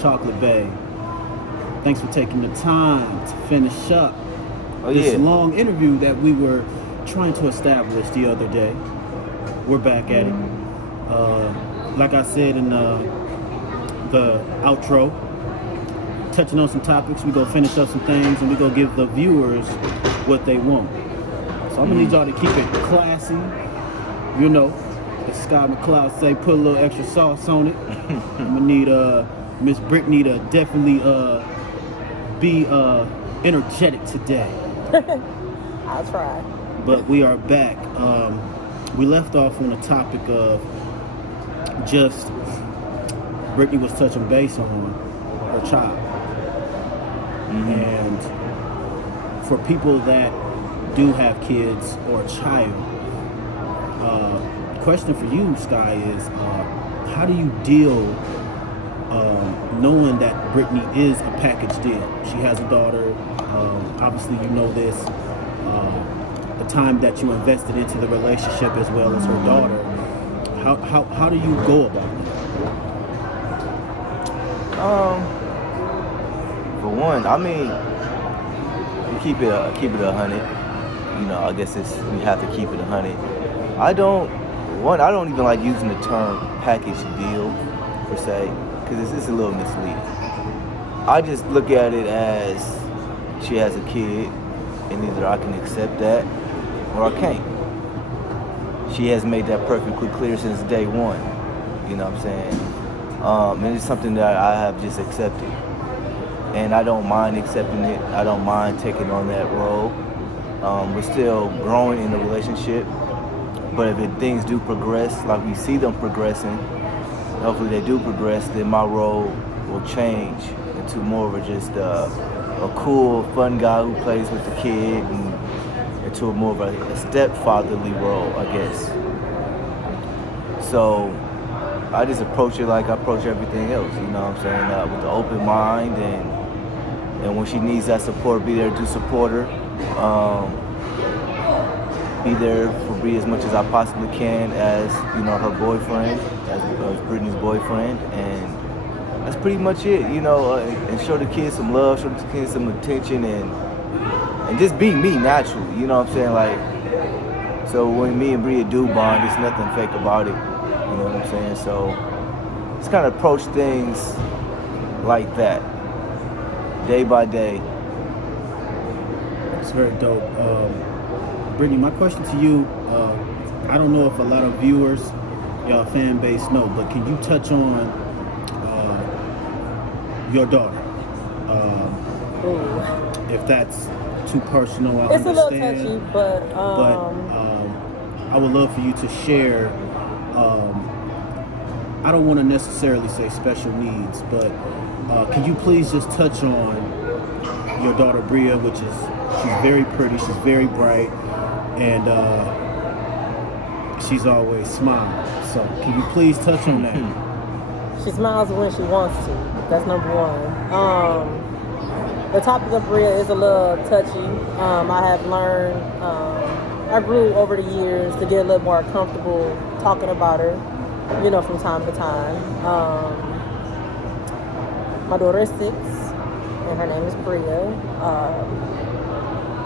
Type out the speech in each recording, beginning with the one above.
Chocolate Bay. Thanks for taking the time to finish up this long interview that we were trying to establish the other day. We're back at it. Like I said in the outro, touching on some topics, we go finish up some things, and we go give the viewers what they want. So I'm gonna need y'all to keep it classy. You know, as Scott McCloud say, put a little extra sauce on it. I'm gonna need Miss Brittany to definitely be energetic today. I'll try. But we are back. We left off on the topic of just Brittany was touching base on her child. And for people that do have kids or a child, question for you, Sky, is how do you deal knowing that Brittany is a package deal? She has a daughter. Obviously, you know this. The time that you invested into the relationship as well as her daughter. How do you go about it? For one, I mean, we keep it 100. You know, I guess we have to keep it 100. I don't even like using the term package deal per se, because it's a little misleading. I just look at it as she has a kid, and either I can accept that or I can't. She has made that perfectly clear since day one. You know what I'm saying? And it's something that I have just accepted. And I don't mind accepting it. I don't mind taking on that role. We're still growing in the relationship. But if things do progress, like we see them progressing, hopefully they do progress, then my role will change into more of just a cool, fun guy who plays with the kid, and into a more of a stepfatherly role, I guess. So I just approach it like I approach everything else, you know what I'm saying, with an open mind, and when she needs that support, be there to support her. Be there for Bree as much as I possibly can as, you know, her boyfriend, as Brittany's boyfriend, and that's pretty much it, you know, and show the kids some love, show the kids some attention, and just be me naturally, you know what I'm saying, like, so when me and Bree do bond, there's nothing fake about it, you know what I'm saying, so just kind of approach things like that, day by day. It's very dope. Brittany, my question to you, I don't know if a lot of viewers, y'all fan base know, but can you touch on your daughter? If that's too personal, I it's understand. a little touchy, but I would love for you to share, I don't want to necessarily say special needs, but can you please just touch on your daughter Bria, she's very pretty, she's very bright, and she's always smiling. So can you please touch on that? she smiles when she wants to. That's number one. The topic of Bria is a little touchy. I have learned, I grew over the years to get a little more comfortable talking about her, you know, from time to time. My daughter is 6, and her name is Bria.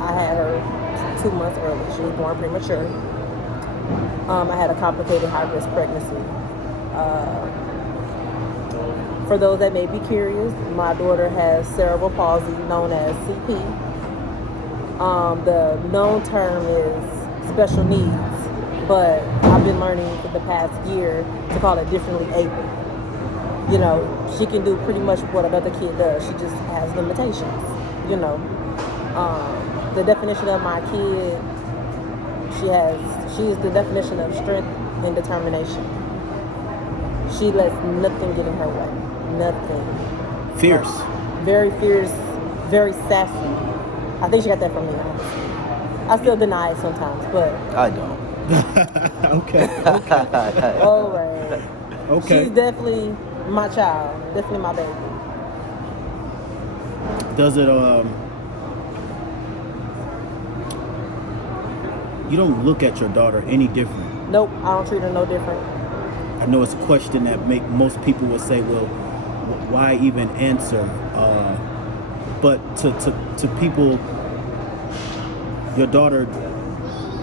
I had her 2 months early. She was born premature. I had a complicated high-risk pregnancy. For those that may be curious, my daughter has cerebral palsy, known as CP. The known term is special needs, but I've been learning for the past year to call it differently able. You know, she can do pretty much what another kid does. She just has limitations, you know. The definition of my kid, she is the definition of strength and determination. She lets nothing get in her way. Nothing. Fierce. Very fierce, very sassy. I think she got that from me, honestly. I still deny it sometimes, but I don't. Okay. all right. Okay. She's definitely my child, definitely my baby. Does it you don't look at your daughter any different? Nope, I don't treat her no different. I know it's a question that most people would say, well, why even answer? But to people, your daughter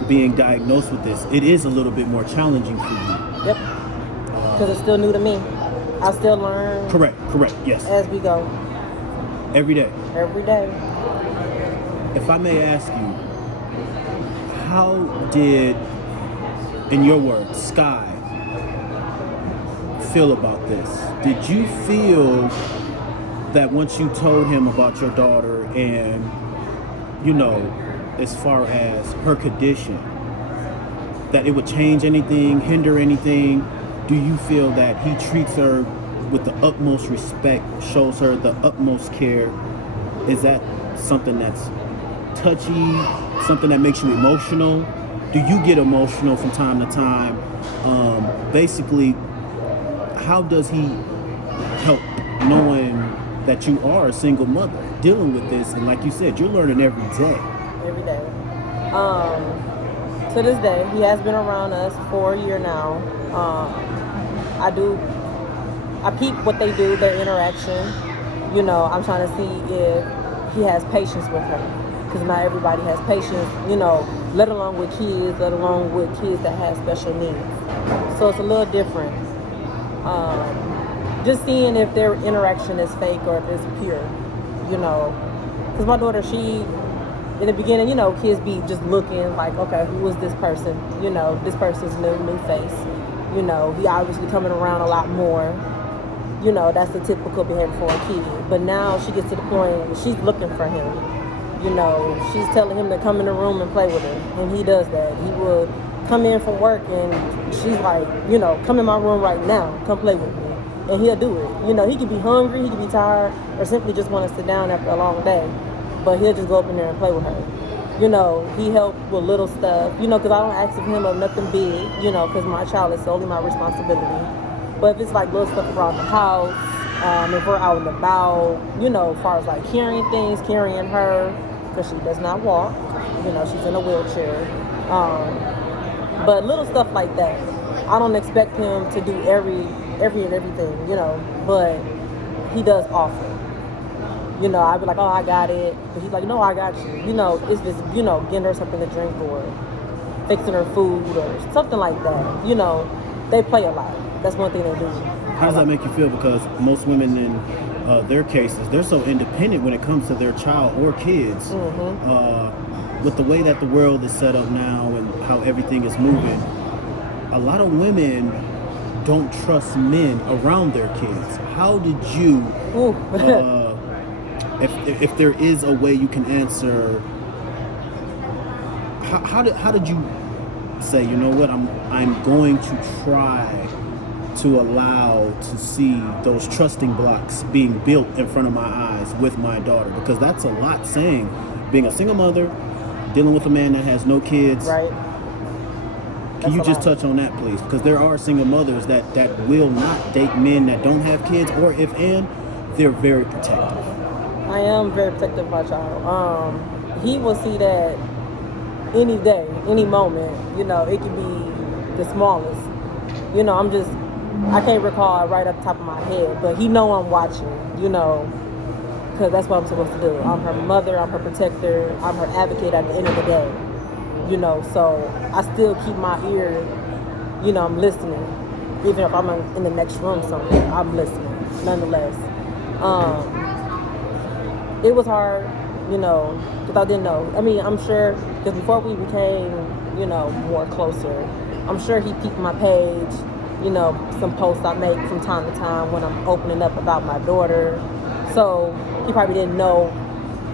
being diagnosed with this, it is a little bit more challenging for you. Yep. Because it's still new to me. I still learn. Correct, yes. As we go. Every day. Every day. If I may ask you, how did, in your words, Sky feel about this? Did you feel that once you told him about your daughter and, as far as her condition, that it would change anything, hinder anything? Do you feel that he treats her with the utmost respect, shows her the utmost care? Is that something that's touchy, something that makes you emotional? Do you get emotional from time to time? Basically, how does he help, knowing that you are a single mother dealing with this? And like you said, you're learning every day. Every day. To this day, he has been around us for a year now. I peep what they do, their interaction. I'm trying to see if he has patience with her. Because not everybody has patience, let alone with kids, let alone with kids that have special needs. So it's a little different. Just seeing if their interaction is fake or if it's pure, Because my daughter, in the beginning, kids be just looking like, okay, who is this person? This person's new face. He obviously coming around a lot more. That's the typical behavior for a kid. But now she gets to the point where she's looking for him. She's telling him to come in the room and play with her. And he does that. He will come in from work and she's like, come in my room right now. Come play with me. And he'll do it. He could be hungry, he could be tired, or simply just want to sit down after a long day. But he'll just go up in there and play with her. He helped with little stuff, because I don't ask of him of nothing big, because my child is solely my responsibility. But if it's like little stuff around the house, if we're out and about, as far as like carrying things, carrying her, because she does not walk, she's in a wheelchair. But little stuff like that. I don't expect him to do every and everything, but he does offer. I'd be like, oh, I got it. But he's like, no, I got you. It's just, getting her something to drink or fixing her food or something like that. They play a lot. That's one thing they do. How does that make you feel? Because most women in their cases, they're so independent when it comes to their child or kids. Mm-hmm. With the way that the world is set up now and how everything is moving, a lot of women don't trust men around their kids. How did you... If there is a way you can answer, how did you say, you know what, I'm going to try to allow to see those trusting blocks being built in front of my eyes with my daughter? Because that's a lot saying, being a single mother, dealing with a man that has no kids. Right. Can you just touch on that, please? Because there are single mothers that will not date men that don't have kids, or if they're very protective. I am very protective of my child. He will see that any day, any moment. It could be the smallest. I can't recall right off the top of my head, but he know I'm watching. Because that's what I'm supposed to do. I'm her mother. I'm her protector. I'm her advocate at the end of the day. So I still keep my ear. I'm listening, even if I'm in the next room somewhere. I'm listening, nonetheless. It was hard, because I didn't know. I mean, I'm sure, because before we became, more closer, I'm sure he peeped my page, some posts I make from time to time when I'm opening up about my daughter. So he probably didn't know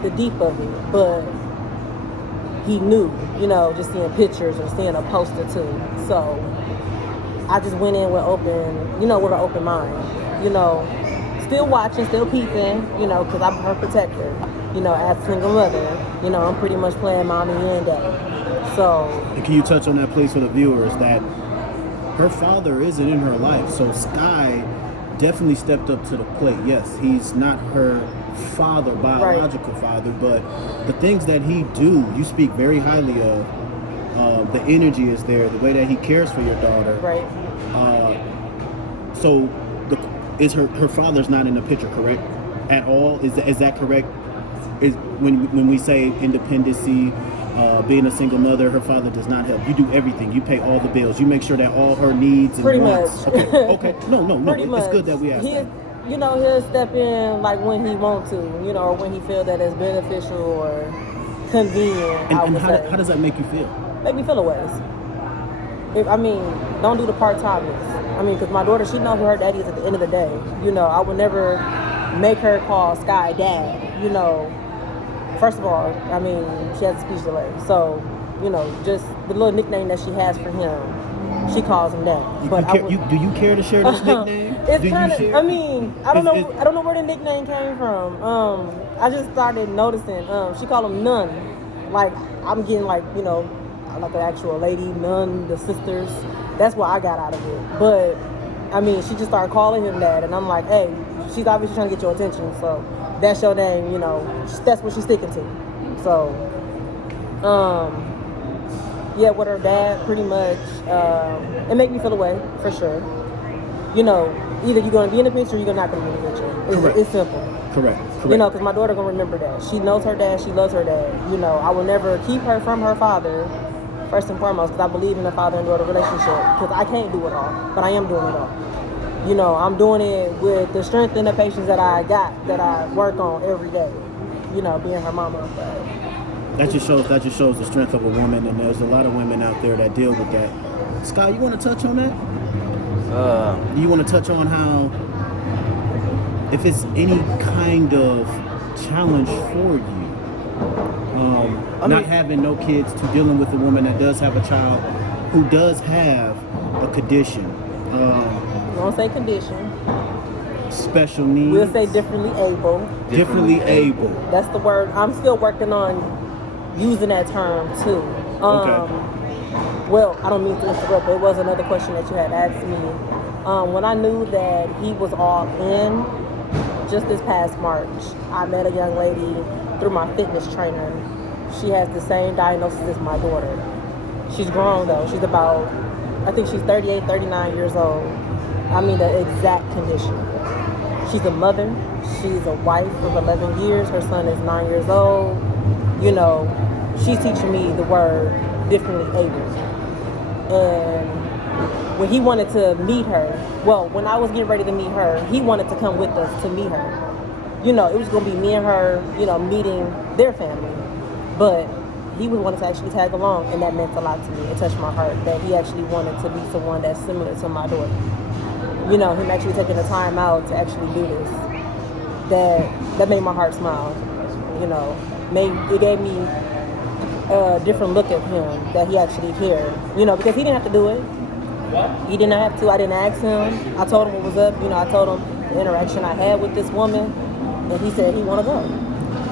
the deep of it, but he knew, just seeing pictures or seeing a post or two. So I just went in with with an open mind, Still watching, still peeping, because I'm her protector. As a single mother, I'm pretty much playing mommy and daddy. So. And can you touch on that, please, for the viewers, that her father isn't in her life. So Sky definitely stepped up to the plate. Yes, he's not her father, biological father, but the things that he do, you speak very highly of. The energy is there, the way that he cares for your daughter. Right. So is her father's not in the picture, correct? At all? Is that correct? Is when we say independency, being a single mother, her father does not help. You do everything. You pay all the bills. You make sure that all her needs and Pretty wants. much. Okay. No. Pretty It's much. good that we asked that. You know, he'll step in like when he wants to, you know, or when he feel that it's beneficial or convenient. And how does that make you feel? Make me feel a ways. Don't do the part-timers. Because my daughter, she knows who her daddy is at the end of the day. You know, I would never make her call Sky dad. You know, first of all, she has a speech delay. So, you know, just the little nickname that she has for him, she calls him dad. Do you care to share this nickname? It's kind of. I don't know. I don't know where the nickname came from. I just started noticing. She called him Nun. Like I'm getting like, you know, like an actual lady, Nun, the sisters. That's what I got out of it. But she just started calling him that, and I'm like, hey, she's obviously trying to get your attention. So that's your name. You know, that's what she's sticking to. So, yeah, with her dad, pretty much, it make me feel away for sure. You know, either you're going to be in the picture or you're not going to be in the picture. It's simple. Correct. You know, because my daughter going to remember that. She knows her dad. She loves her dad. You know, I will never keep her from her father, first and foremost, because I believe in a father and daughter relationship. Because I can't do it all, but I am doing it all. You know, I'm doing it with the strength and the patience that I got, that I work on every day. You know, being her mama. But that just shows the strength of a woman, and there's a lot of women out there that deal with that. Sky, you want to touch on that? You want to touch on how, if it's any kind of challenge for you, not having no kids, to dealing with a woman that does have a child who does have a condition. Don't say condition. Special needs. We'll say differently able. Differently able. That's the word. I'm still working on using that term too. Okay. Well, I don't mean to interrupt, but it was another question that you had asked me. When I knew that he was all in, just this past March, I met a young lady through my fitness trainer. She has the same diagnosis as my daughter. She's grown though. She's about, I think she's 38, 39 years old. The exact condition. She's a mother. She's a wife of 11 years. Her son is 9 years old. You know, she's teaching me the word differently able. And when he wanted to meet her, when I was getting ready to meet her, he wanted to come with us to meet her. You know, it was going to be me and her, you know, meeting their family. But he wanted to actually tag along, and that meant a lot to me. It touched my heart that he actually wanted to be someone that's similar to my daughter. You know, him actually taking the time out to actually do this. That made my heart smile. You know, it gave me a different look at him that he actually cared. You know, because he didn't have to do it. He didn't have to. I didn't ask him. I told him what was up. You know, I told him the interaction I had with this woman, and he said he want to go.